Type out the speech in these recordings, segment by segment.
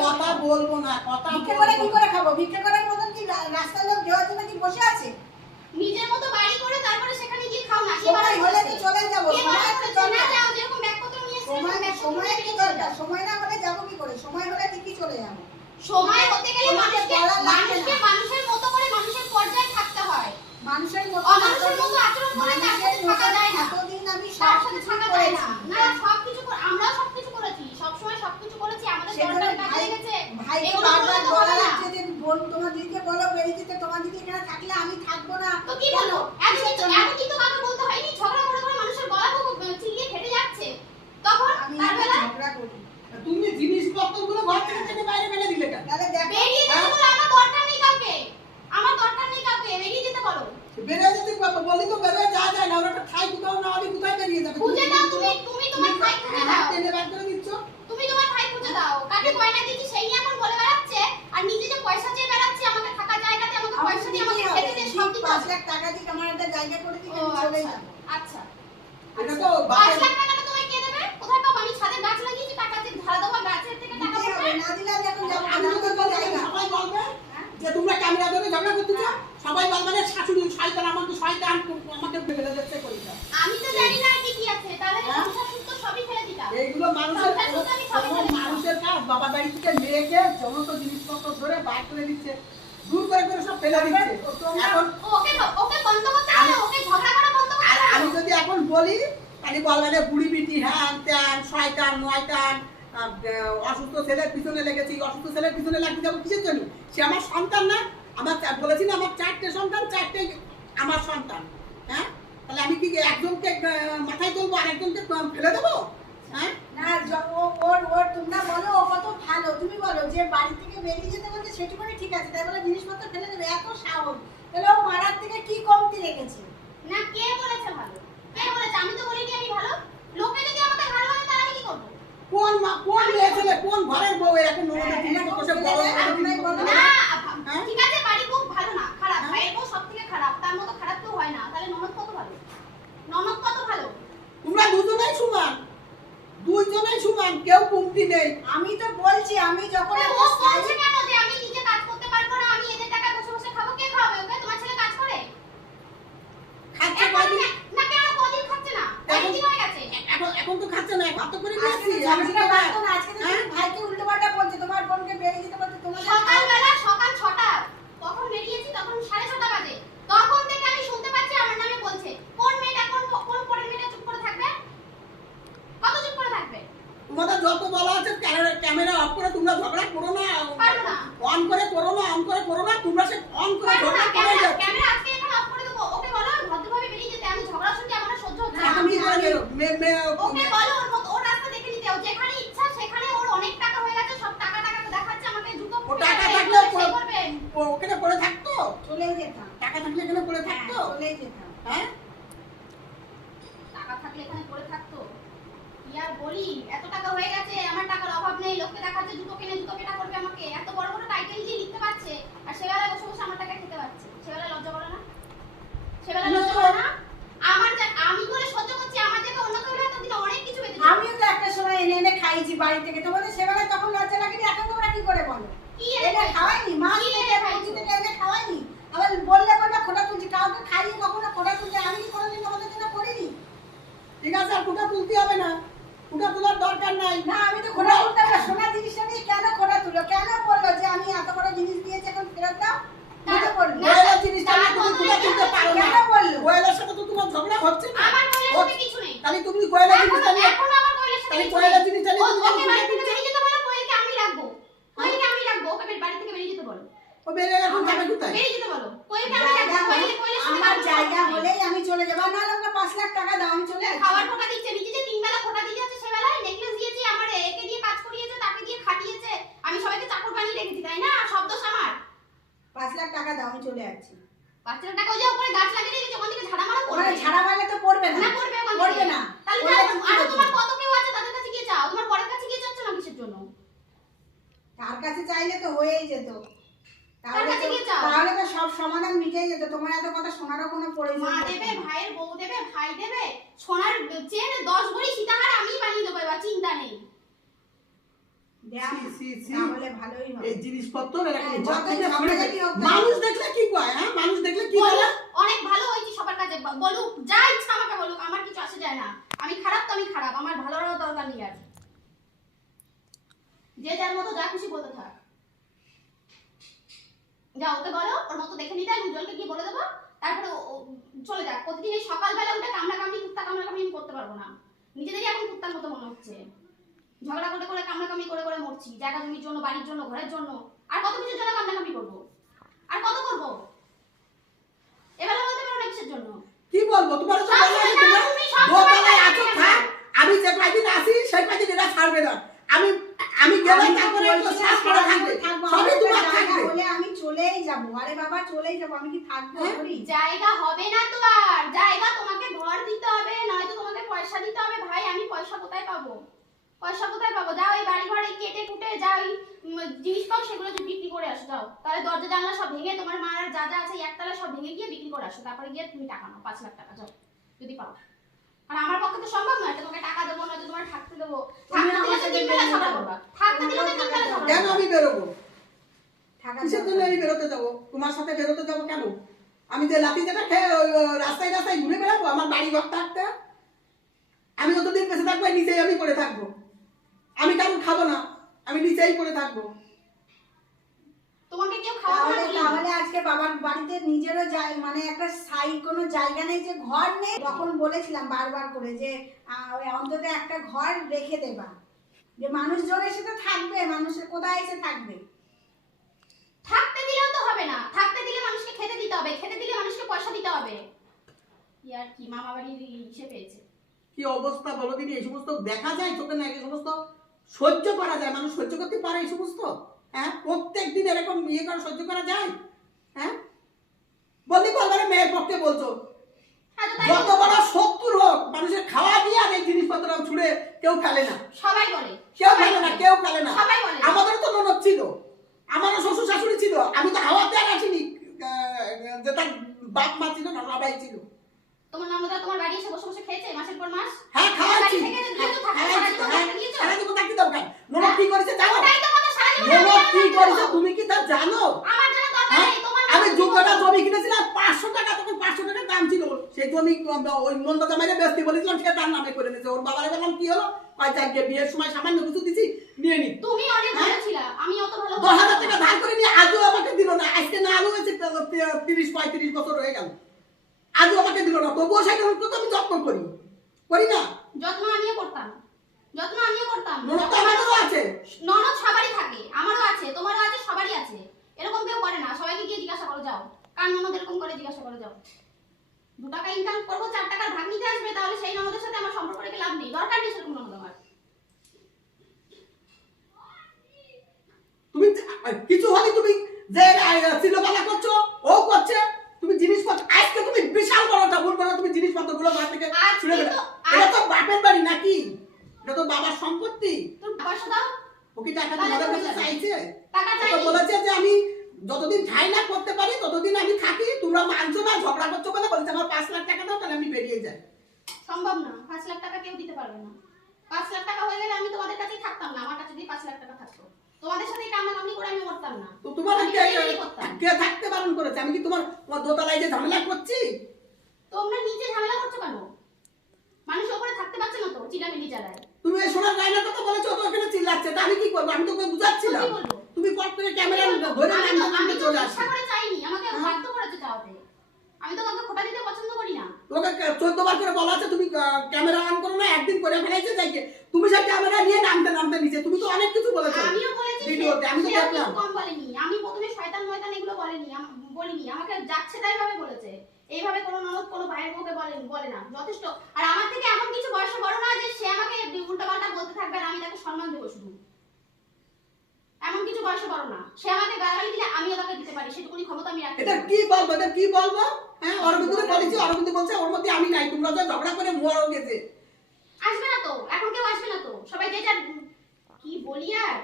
কথা বলব না কথা ভিক্ষে করে কি করে খাব? ভিক্ষে করার মতন কি রাস্তার লোক দেওয়ার জন্য কি বসে আছে? নিজের মতো বাড়ি করে তারপরে সেখানে গিয়ে খাও না সময় হলে তো চলে যাব সময় তো চলে না যাও যেরকম ব্যাগপত্র নিয়ে সময় ব্যাগপত্র সময় কি দরকার? সময় না হলে যাব কি করে? সময় হলে ঠিকই চলে যাব। সময় হতে গেলে মানুষকে মানুষকে মানুষের মতো করে মানুষের পর্যায়ে থাকতে হয়। মানুষের মতো অমানুষের মতো আচরণ করলে তার সাথে থাকা যায় না। এতদিন আমি তার সাথে থাকা যায় না। না সবকিছু করে আমরাও সবকিছু করেছি সবসময় সবকিছু করেছি আমাদের সেজন্য দরকারে টাকা ভাই লেগেছে ভাইকে এগুলো বারবার করলে তো বলা হবে না। বোন তোমার দিদিকে বলো বেরিয়ে তোমার দিদি এখানে থাকলে আমি থাকব না। তো কি বলো? এতদিন তো এতদিন তো কাউকে বলতে হয়নি। ঝগড়া করে করে মানুষের গলা ফেটে যাচ্ছে। তখন তার বেলা ঝগড়া করি। তুমি জিনিসপত্রগুলো ঘর থেকে টেনে বাইরে ফেলে দিলে কেন তাহলে দেখো বেরিয়ে যেতে বলো আমার দরকার নেই কাউকে আমার দরকার নেই কাউকে বেরিয়ে যেতে বলো বেরিয়ে যেতে বাবা বলি তো বেরোয় যা যায় না ওরা একটা ঠাই কোথাও না আমি কোথায় বেরিয়ে যাবে খুঁজে দাও তুমি তুমি তোমার ঠাই খুঁজে হাত দাও টেনে বার করে দিচ্ছ তুমি তোমার ঠাই খুঁজে দাও কাকে গয়না দিচ্ছি সেই নিয়ে এখন বলে বেড়াচ্ছে আর নিজে যে পয়সা চেয়ে বেড়াচ্ছে আমাকে থাকা জায়গাতে আমাকে আমার পয়সা দিয়ে আমাকে দিদি খেতে হবে। দিয়ে ঠিক সব দিতে পাঁচ হবে। লাখ টাকা দিয়ে আমার একটা জায়গা করে দিই আমি চলে আচ্ছা যাব? আচ্ছা। এটা তো পাঁচ বাপের লাখ টাকাটা তোমায় কে দেবে? কোথায় পাবো? আমি ছাদে গাছ লাগিয়েছি টাকা দিয়ে ধারা দেবো গাছের থেকে টাকা দেবে না দিলে আমি এখন যাব আমি তো তো সবাই বলবে যে তোমরা ক্যামেরা ধরে ঝগড়া করতেছ সবাই বলবে যে শাশুড়ি শয়তান আমাকে শয়তান আমাকে ফেলে যাচ্ছে করি আমি তো জানি না কি কি আছে তাহলে হ্যাঁ? সংসার সূত্র সবই ফেলে দিতাম। এইগুলো মানুষের। মানুষের কাজ বাবা বাড়ি থেকে মেয়েকে সমস্ত জিনিসপত্র ধরে বার করে দিচ্ছে। দূর করে করে সব ফেলে দিচ্ছে। এখন ওকে ওকে বন্ধ করতে হবে ওকে ঝগড়া করা বন্ধ আর করতে আমি যদি এখন বলি তাহলে বলবে যে বুড়ি বিটি হ্যান ত্যান শয়তান নয়তান আহ, অসুস্থ ছেলের পিছনে লেগেছি অসুস্থ ছেলের পিছনে লাগতে যাব কিসের জন্য? সে আমার সন্তান না আমার বলেছি না আমার চারটে সন্তান চারটে আমার সন্তান হ্যাঁ? তাহলে আমি কি একজনকে মাথায় তুলবো আর একজনকে ফেলে দেবো? হ্যাঁ? না ওর ওর তোমরা বলো ও কত ভালো। তুমি বলো যে বাড়ি থেকে বেরিয়ে যেতে বলছে সেটুকুনি ঠিক আছে তাই বলে জিনিসপত্র ফেলে দেবে এত সাহস। তাহলে ও মারার থেকে কি কমতি রেখেছে? না কে বলেছে ভালো? কে বলেছে? আমি তো বলিনি আমি ভালো। লোকে যদি আমাকে ভালো বলে তাহলে আমি কি করব? কোন মা কোন মেয়ে ছেলে কোন ঘরের বউ এরকম হ্যাঁ, জিনিস বড় না হ্যাঁ? ঠিক আছে বাড়ির বউ ভালো না খারাপ হ্যাঁ? ভাইয়ের বউ সব থেকে খারাপ তার মতো খারাপ কেউ হয় না তাহলে ননদ কত ভালো ননদ কত ভালো তোমরা দুজনেই সমান দুইজনেই সমান কেউ কুমতি নেই। আমি তো বলছি আমি যখন ওরে, একটা ও স্থায়ী- বলছে কেন যে আমি নিজে কাজ করতে পারব না আমি এদের টাকা বসে বসে খাব কে খাওয়াবে ওকে তোমার ছেলে কাজ করে খাচ্ছে এখন কয়দিন না- না কেন কদিন খাচ্ছে না কদিন হয়ে গেছে এখন এখন তো খাচ্ছে না ভাত তো করে আজকে দিয়েছি তো আমি ঝাঁঝরা তো বাঁধতো না, আজকে তো হ্যাঁ? তুমি ভাইকে উল্টোপাল্টা বলছে, তোমার বোনকে বেরিয়ে যেতে বলছে, তোমাদের সকালবেলা সকাল ছটা কখন বেরিয়েছি তখন সাড়ে ছটা বাজে তখন থেকে আমি শুনতে পাচ্ছি আমার নামে বলছে কোন মেয়েটা কোন কোন পরের মেয়েটা চুপ করে থাকবে কত চুপ করে থাকবে তোমাদের যত বলা আছে ক্যামেরা ক্যামেরা অফ করে তোমরা ঝগড়া করো না পারব না। অন করে করো না অন করে করো না তোমরা সে অন করে পারব না, ঝগড়া করে ক্যামেরা যাচ্ছ ক্যামেরা আজকে এখানে অফ করে দেবো ওকে বলো ভদ্রভাবে বেরিয়ে যেতে আমি ঝগড়া শুনছি আমার আর সহ্য হচ্ছে না এখন কি করে বেরো মে- মে- ওকে বলো ওর মতো ওর রাস্তা দেখে নিতে ও যেখানে ইচ্ছা সেখানে ওর অনেক টাকা হয়ে গেছে সব টাকা টাকা দেখাচ্ছে আমাকে জুতো ও টাকা ফুটে থাকলে সে ও- করবে ও- ওখানে পড়ে থাকতো চলেই যেতাম। টাকা থাকলে এখানে পড়ে হ্যাঁ, থাকতো চলেই যেতাম। হ্যাঁ? টাকা থাকলে এখানে পড়ে থাকতো। কি আর বলি? এত টাকা হয়ে গেছে আমার টাকার অভাব নেই। লোককে দেখাচ্ছে জুতো কিনে জুতো কেনা করবে আমাকে। এত বড় বড় টাইটেল দিয়ে লিখতে পারছে। আর বসে বসে আমার টাকা খেতে পারছে। লজ্জা করে না। লজ্জা করে না। আমার আমি করে সহ্য করছি আমার জায়গায় অন্য কেউ অনেক কিছু যেত। আমিও তো একটা সময় এনে এনে খাইছি বাড়ি থেকে। তোমাদের সেবেলায় তখন লজ্জা লাগেনি? এখন তোমরা কি করে বলো? কি এনে খাওয়াইনি? মাছ কি থেকে এনে মুরগি খাইছো? থেকে এনে খাওয়াইনি আবার বললে বলবে খোটা তুলছি কাউকে খাইয়ে কখনো খোটা তুলছি আমি কি কোনোদিন তোমাদের জন্য করিনি ঠিক আছে আর ফুটা তুলতে হবে না। ফুটা তোলার দরকার নাই। না আমি তো খোটা তুলতাম না। সোনা জিনিসটা নিয়ে কেন খোটা তুলো কেন বলল যে আমি এত বড় জিনিস দিয়েছি এখন ফেরত দাও? কেন বলল না, ওয়েলার জিনিসটা নিয়ে তুমি তার তুলতে পারো না। কেন বলল? ওয়েলার সাথে তো তোমার ঝগড়া হচ্ছে না। আমার বইয়ের সাথে কিছু নেই। তাহলে তুমি কোয়েলা জিনিসটা নিয়ে এখন আমার বইয়ের সাথে কিছু নেই। জিনিসটা নিয়ে তুমি ওকে বাড়ি থেকে বেরিয়ে যেতে বলো কোয়েলকে আমি রাখব। কোয়েলকে আমি রাখব ওকে বাড়ি থেকে বেরিয়ে যেতে বলো। ও বেরিয়ে এখন যাবে কোথায়? বেরিয়ে যেতে বলো কোয়েলকে আমি জায়গা রাখব হলে- কোয়েলে কোয়েলের সাথে আমার জায়গা হলেই আমি চলে যাব। আর নাহলে আমাকে পাঁচ লাখ টাকা দাও আমি চলে আসব। খাবার ফোটা দিচ্ছে। নিজে যে তিন বেলা ফোটা দিয়ে যাচ্ছে সেবেলায় নেকলেস দিয়েছে আমার একে দিয়ে কাজ করিয়েছে তাকে দিয়ে খাটিয়েছে। আমি সবাইকে চাকর বানিয়ে রেখেছি তাই না? সব দোষ আমার। পাঁচ লাখ টাকা দাও আমি চলে যাচ্ছি বাচ্চারা টাকা ওই যে উপরে গাছ লাগিয়ে রেখেছে ওখান থেকে ঝাড়া মারা পড়বে। মারলে তো পড়বে না। না পড়বে ওখান থেকে পড়বে না তাহলে পড়লে তার- তো কি আরও করবে? তোমার কত কেউ আছে তাদের কাছে গিয়ে চাও তোমার পরের কাছে গিয়ে চাচ্ছ না কিসের জন্য তার কাছে চাইলে তো হয়েই যেত তাহলে কাছে তো গিয়ে চাও। তাহলে তো সব সমাধান মিটেই যেত তোমার এত কথা শোনারও মা দেবে ভাইয়ের বউ দেবে ভাই দেবে সোনার চেন দশ ভরি সীতাহার আমি বানিয়ে দেবো এবার চিন্তা নেই। দেখ ছি, ছি, ছি। তাহলে ভালোই হবে। এই জিনিসপত্র এরকম হ্যাঁ। মানুষ দেখলে কি কয় হ্যাঁ? মানুষ দেখলে কি বলে? অনেক ভালো হয়েছি সবার কাছে বলুক যা ইচ্ছা আমাকে বলুক আমার কিছু আসে যায় না। আমি খারাপ তো আমি খারাপ আমার ভালো দরকার নেই আর। যে যার মতো যা খুশি বলতে থাক। যা ওকে বলো ওর মতো দেখে নিতে আমি উজ্জ্বলকে গিয়ে বলে দেবো। তারপরে চলে যাক। প্রতিদিন এই সকালবেলা উঠে কামড়া কামড়ি কুত্তা কামড়া কামড়ি করতে পারব না। নিজেদেরই এখন কুত্তার মতো মনে হচ্ছে। ঝগড়া করে করে কামড়া কামড়ি করে করে মরছি। জায়গা জমির জন্য বাড়ির জন্য ঘরের জন্য। আর কত কিছুর জন্য কামড়া কামড়ি করব? আর কত করব? এবারে বলতে পারো না কিসের জন্য? কি বলব? তোমার আমি যে কয়দিন আসি সেই কয়দিন এরা ছাড়বে না। আমি আমি গেলে তো তারপরে থাকবে। সবই তোমার থাকবে। হলে আমি চলেই যাব। আরে বাবা চলেই যাব আমি কি থাকব হ্যাঁ? জায়গা হবে না তো আর। জায়গা তোমাকে ঘর দিতে হবে নয়তো তোমাকে পয়সা দিতে হবে। ভাই আমি পয়সা কোথায় পাবো? পয়সা কোথায় পাবো? যাও এই বাড়ি ঘরে কেটে কুটে যাও এই, জিনিস পাও সেগুলো বিক্রি করে আসো যাও। তাহলে দরজা জানলা সব ভেঙে তোমার মার যা যা আছে এই একতলা সব ভেঙে গিয়ে বিক্রি করে আসো। তারপরে গিয়ে তুমি টাকা নাও পাঁচ লাখ টাকা যাও। যদি পাও আর আমার পক্ষে তো সম্ভব নয় তোমাকে টাকা দেবো নয়তো তোমার থাকতে দেবো। থাকতে দিলে তো তিন বেলা ঝগড়া করবা। থাকতে দিলে তো তিন বেলা ঝগড়া কেন আমি বেরোবো? কিসের জন্য আমি বেরোতে যাব? তোমার সাথে বেরোতে যাব কেন? আমি যে লাঠি যেটা খেয়ে রাস্তায় রাস্তায় ঘুরে বেড়াবো? আমার বাড়ি ঘর থাকতে আমি যতদিন বেঁচে থাকব নিচেই আমি পড়ে থাকব। আমি কারণ খাব না। আমি নিচেই পড়ে থাকব। তোমাকে কেউ খাওয়াবো তাহলে তাহলে আজকে বাবার বাড়িতে নিজেরও যাই মানে একটা সাই কোনো জায়গা নেই যে ঘর নেই। তখন বলেছিলাম বারবার করে যে ওই অন্তত একটা ঘর রেখে দেবা। যে মানুষজন এসে তো থাকবে মানুষের কোথায় এসে থাকবে? থাকতে দিলেও তো হবে না। থাকতে দিলে মানুষকে খেতে দিতে হবে। খেতে দিলে মানুষকে পয়সা দিতে হবে। ইয়ার কি মামা বাড়ির ইসে পেয়েছে। কি অবস্থা বলো দিদি? এই সমস্ত দেখা যায় চোখে না এই সমস্ত সহ্য করা যায়? মানুষ সহ্য করতে পারে এই সমস্ত? হ্যাঁ প্রত্যেক দিন এরকম ইয়ে করে সহ্য করা যায়? হ্যাঁ? বললি বলবারে মেয়ের পক্ষে বলছো। হ্যাঁ যত বড় শত্রুর হোক মানুষের খাওয়া দিয়ে আর এই জিনিসপত্র ছুড়ে কেউ ফেলে না। সবাই বলে। কেউ ফেলে না কেউ ফেলে না। সবাই বলে। আমাদের তো ননদ ছিল। আমারও শ্বশুর শাশুড়ি ছিল। আমি তো হাওয়াতে আর আসিনি। যে তার বাপ মা ছিল না সবাই ছিল। তোমার নন্দরা তোমার বাড়ি এসে বসে বসে খেয়েছে মাসের পর মাস? হ্যাঁ খাওয়াচ্ছি বাড়ি থেকে যে দিয়েছ থাকতে, হ্যাঁ, সারা জীবন হ্যাঁ, থাকতে দিয়েছ? সারা জীবন থাকতে দাও কেন? ননদ কি করেছে জানো ওটাই তো কথা সারা জীবন ননদ থাকতে কি হবে করেছে তো। তুমি কি তা জানো? হ্যাঁ? আমি বলছে? জমি কিনেছিলাম পাঁচশো টাকা তখন পাঁচশো টাকা দাম ছিল। সেই জমি ওই নন্দ জামাইরে বেচতে বলেছিলাম সে তার নামে করে নিয়েছে। ওর বাবারে বললাম কি হলো? যাক গে, বিয়ের সময় সামান্য কিছু দিছি নিয়ে নি। তুমি অনেক হ্যাঁ? ভালো ছিলা আমি অত ভালো দশ হাজার টাকা ধার করে নিয়ে আজও আমাকে দিল না। আজকে না আলু হয়েছে তিরিশ পঁয়ত্রিশ বছর হয়ে গেল। আজও আমাকে দিল না। তবুও তো আমি যত্ন করি। করি না? যত্ন আমিও করতাম। যত্ন আমিও করতাম। ননদ তো আছে। ননদ সবারই থাকে আমারও আছে তোমারও আছে সবারই আছে। এরকম কেউ করে না সবাইকে গিয়ে জিজ্ঞাসা করো যাও। কার ননদ এরকম করে জিজ্ঞাসা করো যাও। দু টাকা ইনকাম করব চার টাকার ভাগ নিতে আসবে তাহলে সেই ননদের সাথে আমার সম্পর্ক রেখে লাভ নেই। দরকার নেই সেরকম ননদ আমার। তুমি কিছু হলে তুমি যে চিল্লাপালা করছ ও করছে তুমি জিনিসপত্র আজকে তুমি বিশাল বড় ভুল করো তুমি জিনিসপত্রগুলো ঘর থেকে এটা তো বাপের বাড়ি নাকি? এটা তো বাবার সম্পত্তি। তুমি পয়সা দাও। ও কি টাকা তোমাদের কাছে চাইছে? টাকা চাই বলেছে যে আমি যতদিন খাই না করতে পারি ততদিন আমি থাকি তোমরা মানছো না ঝগড়া করছ বলে বলেছে আমার পাঁচ লাখ টাকা দাও তাহলে আমি বেরিয়ে যাই। সম্ভব না। পাঁচ লাখ টাকা কেউ দিতে পারবে না। পাঁচ লাখ টাকা হয়ে গেলে আমি তোমাদের কাছেই থাকতাম না। আমার কাছে যদি পাঁচ লাখ টাকা থাকতো। তোমাদের সাথে কামনা কামনি করে আমি মরতাম না। তো তোমার আমি কে করতাম। থাকতে বারণ করেছে? আমি কি তোমার তোমার দোতলায় যে ঝামেলা করছি? তোমরা নিচে ঝামেলা করছ কেন? মানুষ ওপরে থাকতে পারছে না তো চিলামিলি জ্বালায়। তুমি এই সোনার গায়নার কথা বলেছ তো ওখানে চিল্লাচ্ছে। তা আমি কি করব? আমি তোকে বুঝাচ্ছিলাম। তুমি পট করে ক্যামেরা ধরে আমি চলে ইচ্ছা আসে চাইনি আমাকে হ্যাঁ। বাধ্য করেছে চাওয়াতে আমি তো কাউকে খোটা দিতে পছন্দ করি না। তোকে চোদ্দ বার করে বলা আছে তুমি ক্যামেরা অন করো না একদিন করে যাইকে তুমি সেই ক্যামেরা নিয়ে নামতে নামতে নিচে। তুমি তো অনেক কিছু বলেছ আমিও বলেছি ভিডিওতে, আমি তো দেখলাম। কম বলেনি। আমি প্রথমে শয়তান ময়তান এগুলো বলেনি বলিনি। আমাকে যাচ্ছে তাই ভাবে বলেছে। এইভাবে কোনো ননদ কোনো ভাইয়ের মুখে বলেন বলে না। যথেষ্ট। আর আমার থেকে এমন কিছু বয়সে বড় না যে সে আমাকে উল্টা পাল্টা বলতে থাকবে আর আমি তাকে সম্মান দেবো শুধু। এমন কিছু বয়সে বড় না। সে আমাকে গালাগালি দিলে আমিও তাকে দিতে পারি। সেটুকুনি ক্ষমতা আমি রাখতে এটা কি বলব? এটা কি বলব? হ্যাঁ অরবিন্দুরে বলেছি অরবিন্দ বলছে ওর মধ্যে আমি নাই তোমরা তো ঝগড়া করে মরো গেছে। আসবে না তো। এখন কেউ আসবে না তো। সবাই যে যার কি বলি আর?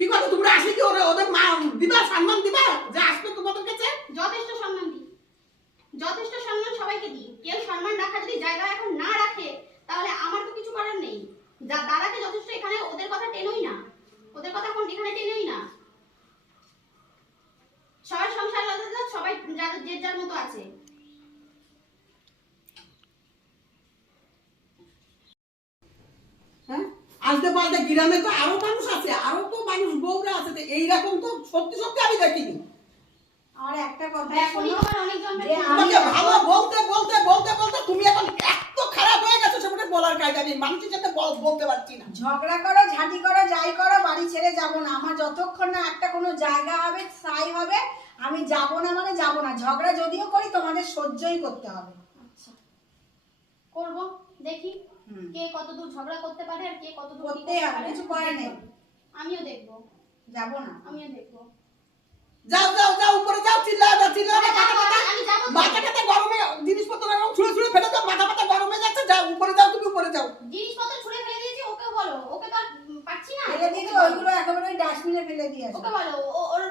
কি করব তোমরা আসলে কি ওরা ওদের মা দিবা সম্মান দিবা? যা আসবে তোমাদের কাছে? যথেষ্ট সম্মান দিই। যথেষ্ট সম্মান সবাইকে দিই। কেউ সম্মান রাখার যদি জায়গা এখন না রাখে, তাহলে আমার তো কিছু করার নেই। দাদাকে যথেষ্ট এখানে ওদের কথা টেনেই না। ওদের কথা এখন এখানে টেনেই না। সবাই সংসার সবাই যাদের যে যার মতো আছে। হ্যাঁ? আসতে পারতে গ্রামে তো আরও মানুষ আছে, আরও তো মানুষ বউরা আছে এইরকম তো সত্যি সত্যি আমি দেখিনি। আর একটা কথা এখনই তোমার অনেক জন্মের আমি তোমাকে ভালো বলতে বলতে বলতে বলতে তুমি এখন এত খারাপ হয়ে গেছো সেটা বলার কায়দা নেই। মানুষের সাথে বলতে পারছি না। ঝগড়া করো ঝাঁটি করো যাই করো বাড়ি ছেড়ে যাব না। আমার যতক্ষণ না একটা কোনো জায়গা হবে স্থায়ী হবে আমি যাব না মানে যাব না। ঝগড়া যদিও করি তোমাদের সহ্যই করতে হবে। আচ্ছা। করব দেখি কে কতদূর ঝগড়া করতে পারে আর কে কতদূর করতে হবে, পারে। কিছু করার নেই। আমিও দেখব। যাব না। আমিও দেখব। যাও যাও যাও উপরে যাও চিল্লা যাও চিল্লা মাথা। মাথা গরমে জিনিসপত্র এরকম ছুঁড়ে ছুঁড়ে ফেলে দাও মাথা মাথা গরমে যাচ্ছে যাও উপরে যাও তুমি উপরে যাও। জিনিসপত্র ছুঁড়ে ফেলে দিয়েছি ওকে বলো ওকে তো পাচ্ছি না। ফেলে দিয়ে ওইগুলো একেবারে ডাস্টবিনে ফেলে দিয়ে ওকে বলো ও- ওর